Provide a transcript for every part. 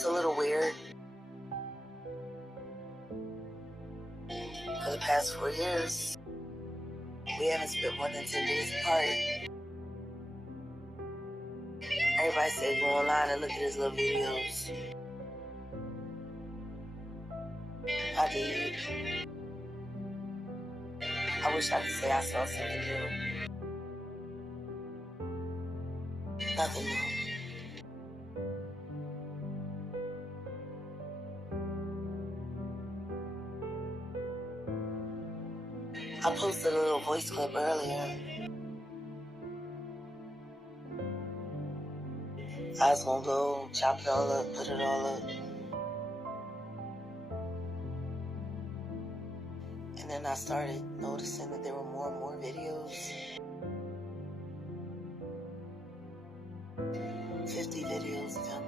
It's a little weird. For the past 4 years, we haven't spent more than 10 days apart. Everybody say go online and look at his little videos. I did. I wish I could say I saw something new. Nothing new. I posted a little voice clip earlier. I was gonna go chop it all up, put it all up. And then I started noticing that there were more and more videos. 50 videos of him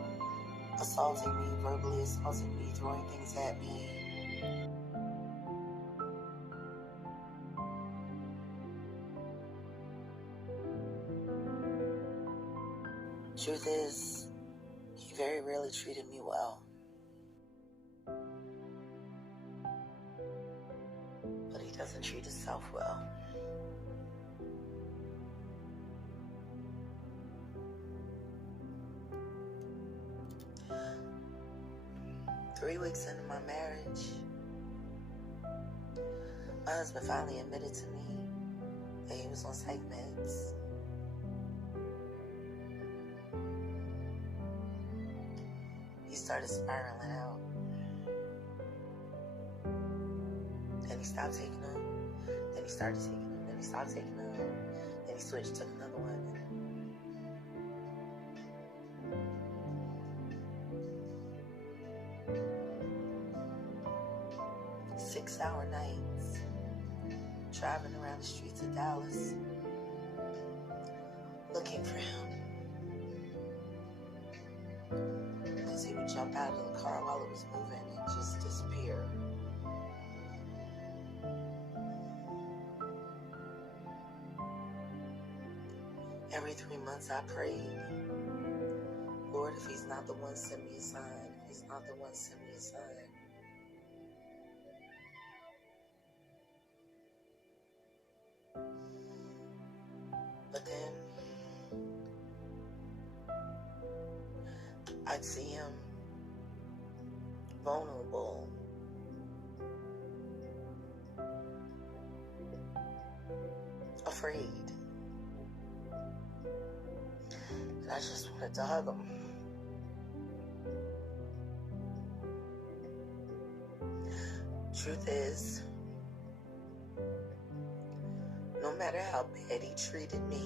assaulting me, verbally assaulting me, throwing things at me. Truth is, he very rarely treated me well. But he doesn't treat himself well. Three weeks into my marriage, my husband finally admitted to me that he was on psych meds. He started spiraling out. Then he stopped taking them. Then he started taking them. Then he stopped taking them. Then he switched, took another one. 6-hour nights, driving around the streets of Dallas, looking for him. Because he would jump out of the car while it was moving and just disappear. Every 3 months I prayed, Lord, if he's not the one, send me a sign. If he's not the one, send me a sign. But then I'd see him vulnerable, afraid, and I just wanted to hug him. Truth is, no matter how bad he treated me,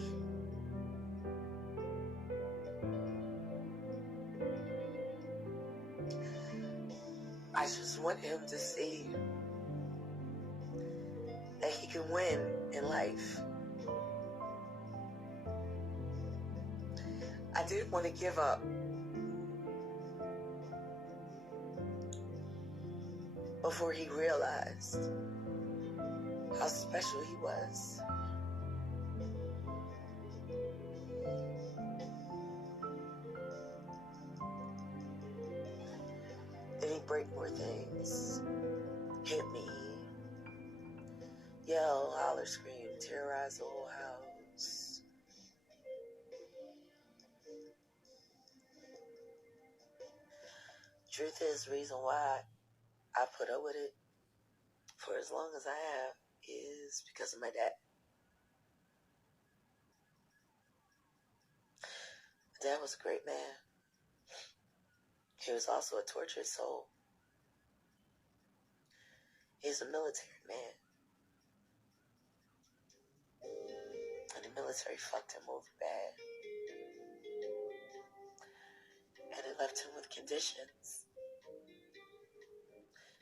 I just want him to see that he can win in life. I didn't want to give up. Before he realized how special he was. Then he'd break more things, hit me, yell, holler, scream, terrorize the whole house. Truth is, the reason why I put up with it for as long as I have is because of my dad. My dad was a great man. He was also a tortured soul. He's a military man. And the military fucked him over bad. And it left him with conditions.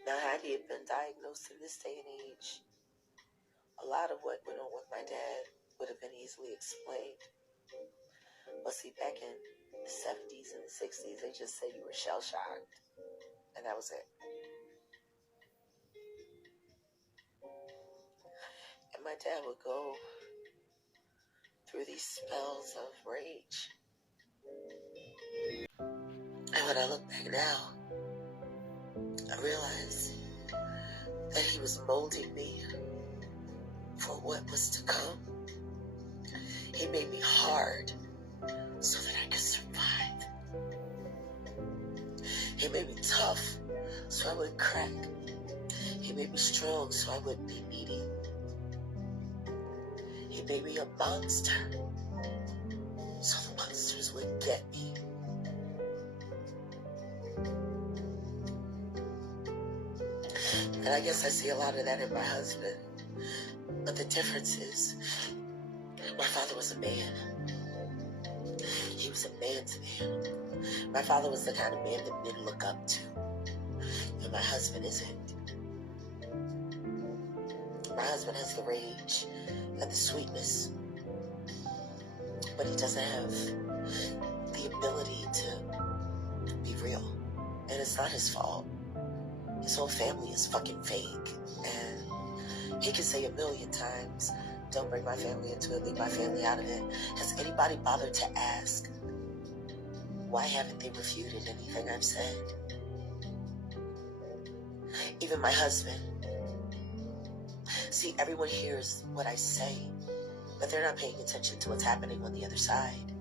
Now, had he been diagnosed in this day and age, a lot of what went on with my dad would have been easily explained. But see, back in the 70s and the 60s, they just said you were shell-shocked. And that was it. And my dad would go through these spells of rage. And when I look back now, I realize that he was molding me for what was to come. He made me hard so that I could survive. He made me tough so I wouldn't crack. He made me strong so I wouldn't be needy. He made me a monster so the monsters wouldn't get me. And I guess I see a lot of that in my husband. But the difference is, my father was a man. He was a man's man. My father was the kind of man that men look up to. And my husband isn't. My husband has the rage and the sweetness. But he doesn't have the ability to be real. And it's not his fault. His whole family is fucking fake. And he can say a million times, don't bring my family into it, leave my family out of it. Has anybody bothered to ask, why haven't they refuted anything I've said? Even my husband. See, everyone hears what I say, but they're not paying attention to what's happening on the other side.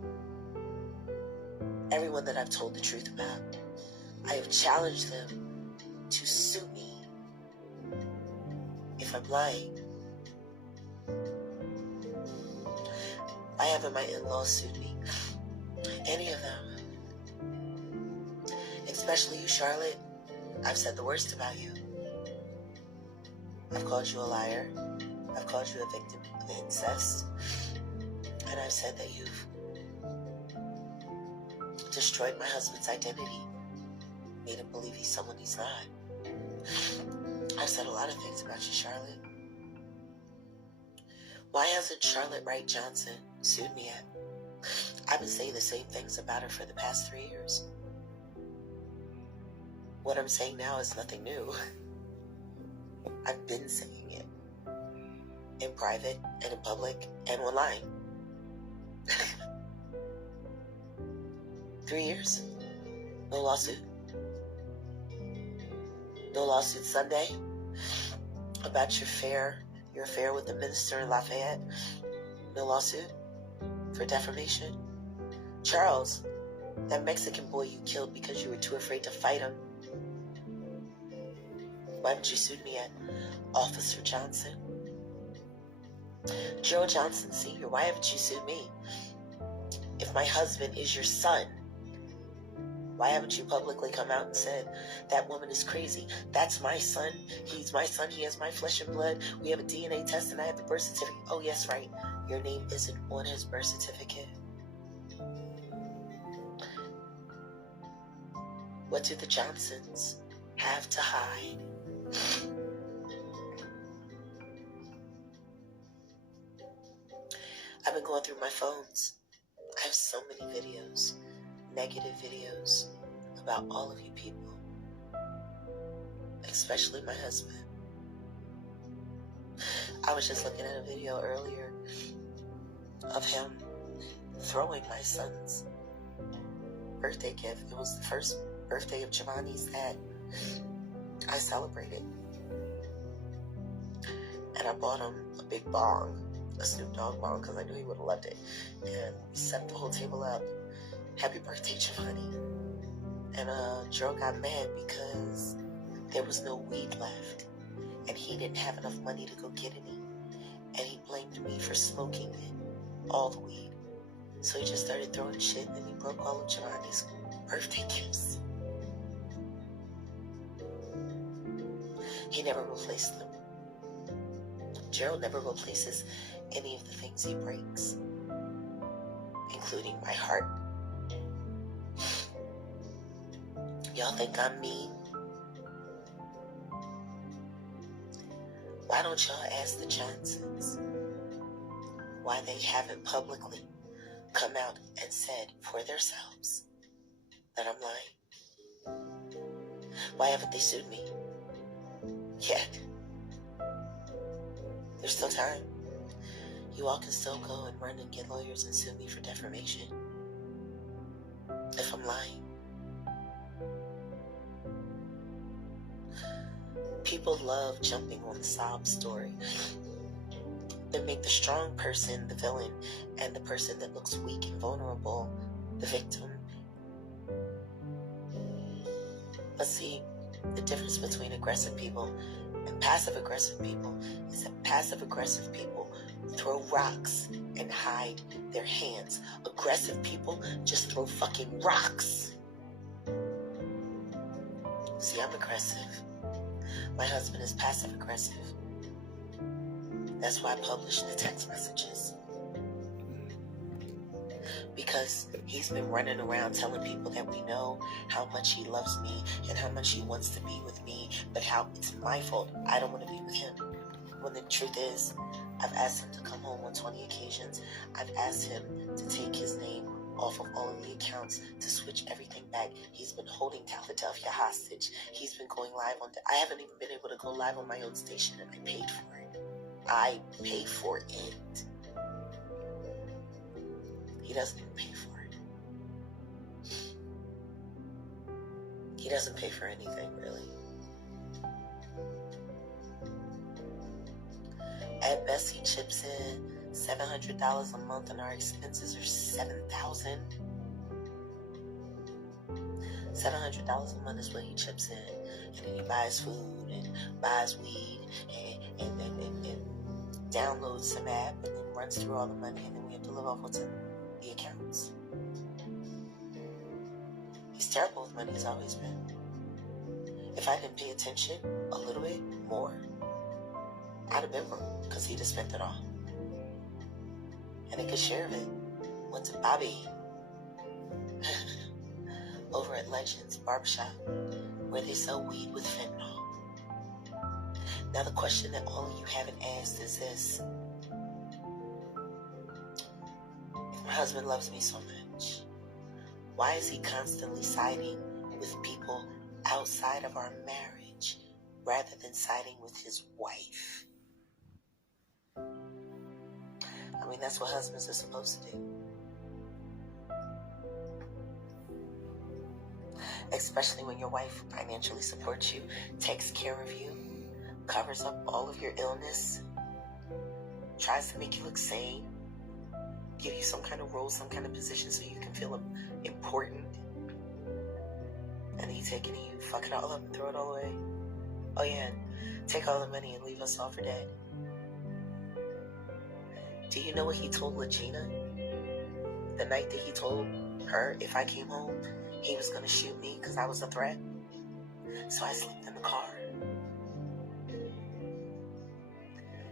Everyone that I've told the truth about, I have challenged them to sue me if I'm lying. Why haven't my in-laws sued me? Any of them. Especially you, Charlotte. I've said the worst about you. I've called you a liar. I've called you a victim of incest. And I've said that you've destroyed my husband's identity. Made him believe he's someone he's not. I've said a lot of things about you, Charlotte. Why hasn't Charlotte Wright Johnson sued me yet? I've been saying the same things about her for the past 3 years. What I'm saying now is nothing new. I've been saying it. In private and in public and online. 3 years. No lawsuit. No lawsuit Sunday about your affair with the minister in Lafayette. No lawsuit for defamation. Charles, that Mexican boy you killed because you were too afraid to fight him. Why haven't you sued me yet? Officer Johnson. Joe Johnson Sr., why haven't you sued me? If my husband is your son, why haven't you publicly come out and said, that woman is crazy? That's my son. He's my son. He has my flesh and blood. We have a DNA test and I have the birth certificate. Oh, yes, right. Your name isn't on his birth certificate. What do the Johnsons have to hide? I've been going through my phones. I have so many videos, negative videos about all of you people, especially my husband. I was just looking at a video earlier of him throwing my son's birthday gift. It was the first birthday of Giovanni's that I celebrated. And I bought him a big bong, a Snoop Dogg bong, because I knew he would have loved it. And we set the whole table up. Happy birthday, Giovanni. And Joe got mad because there was no weed left. And he didn't have enough money to go get any. And he blamed me for smoking it, all the weed. So he just started throwing shit, and then he broke all of Giovanni's birthday gifts. He never replaced them. Gerald never replaces any of the things he breaks, including my heart. Y'all think I'm mean? Why don't y'all ask the Johnsons why they haven't publicly come out and said for themselves that I'm lying? Why haven't they sued me yet? There's still time. You all can still go and run and get lawyers and sue me for defamation if I'm lying. People love jumping on the sob story. They make the strong person the villain and the person that looks weak and vulnerable the victim. But see, the difference between aggressive people and passive-aggressive people is that passive-aggressive people throw rocks and hide their hands. Aggressive people just throw fucking rocks. See, I'm aggressive. My husband is passive-aggressive. That's why I publish the text messages. Because he's been running around telling people that we know how much he loves me and how much he wants to be with me, but how it's my fault I don't want to be with him. When the truth is, I've asked him to come home on 20 occasions. I've asked him to take his name off of all of the accounts, to switch everything back. He's been holding Philadelphia hostage. He's been going live on I haven't even been able to go live on my own station, and I paid for it. I paid for it. He doesn't even pay for it. He doesn't pay for anything, really. At best, he chips in $700 a month, and our expenses are $7,000. $700 a month is what he chips in, and then he buys food and buys weed and downloads some app and then runs through all the money, and then we have to live off what's in the accounts. He's terrible with money, he's always been. If I didn't pay attention a little bit more, I'd have been broke, because he'd have spent it all. And a good share of it went to Bobby over at Legends Barbershop, where they sell weed with fentanyl. Now the question that all of you haven't asked is this: if my husband loves me so much, why is he constantly siding with people outside of our marriage rather than siding with his wife? I mean, that's what husbands are supposed to do. Especially when your wife financially supports you, takes care of you, covers up all of your illness, tries to make you look sane, give you some kind of role, some kind of position so you can feel important. And then you take it and you fuck it all up and throw it all away. Oh yeah, take all the money and leave us all for dead. Do you know what he told Legina? The night that he told her if I came home, he was going to shoot me because I was a threat. So I slept in the car.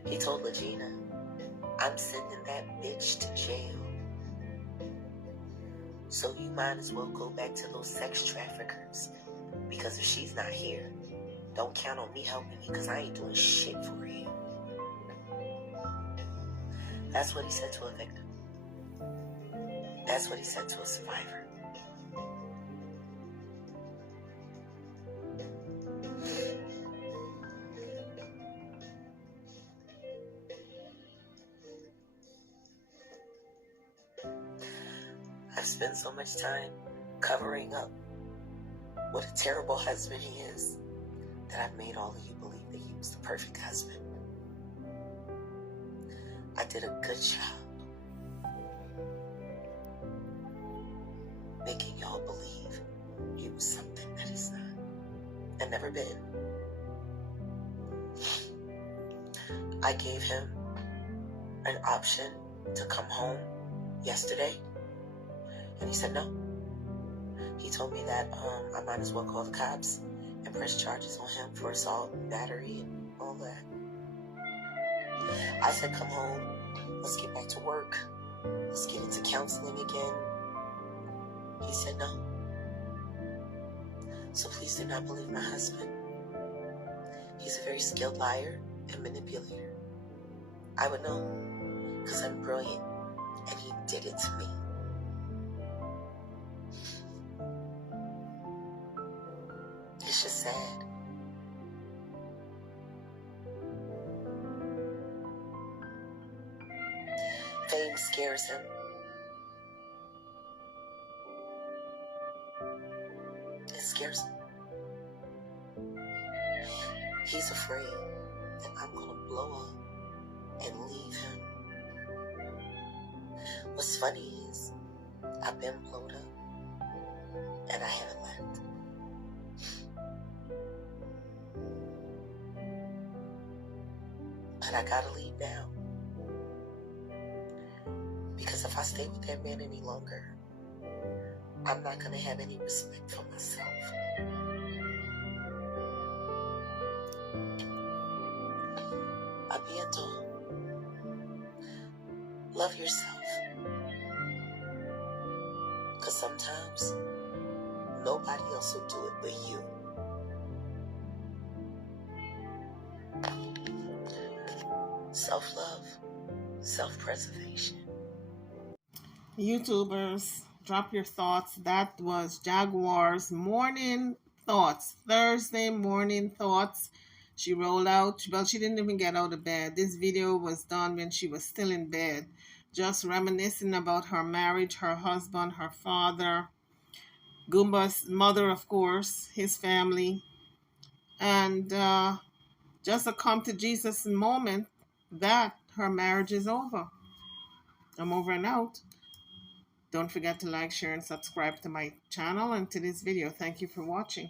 He told Legina, I'm sending that bitch to jail. So you might as well go back to those sex traffickers. Because if she's not here, don't count on me helping you, because I ain't doing shit for you. That's what he said to a victim. That's what he said to a survivor. I've spent so much time covering up what a terrible husband he is that I've made all of you believe that he was the perfect husband. I did a good job making y'all believe he was something that he's not and never been. I gave him an option to come home yesterday, and he said no. He told me that I might as well call the cops and press charges on him for assault and battery and all that. I said, come home, let's get back to work, let's get into counseling again. He said no. So please do not believe my husband. He's a very skilled liar and manipulator. I would know, because I'm brilliant, and he did it to me. It's just sad. Fame scares him. It scares him. He's afraid that I'm going to blow up and leave him. What's funny is I've been blowed up and I haven't left. But I gotta leave now. Because if I stay with that man any longer, I'm not gonna have any respect for myself. Abiento, love yourself. Because sometimes nobody else will do it but you. Self-love, self-preservation. YouTubers, drop your thoughts. That was Jaguar's morning thoughts, Thursday morning thoughts. She rolled out, well, she didn't even get out of bed. This video was done when she was still in bed, just reminiscing about her marriage, her husband, her father, Goomba's mother, of course, his family, and just a come to Jesus moment that her marriage is over. I'm over and out. Don't forget to like, share, and subscribe to my channel and to this video. Thank you for watching.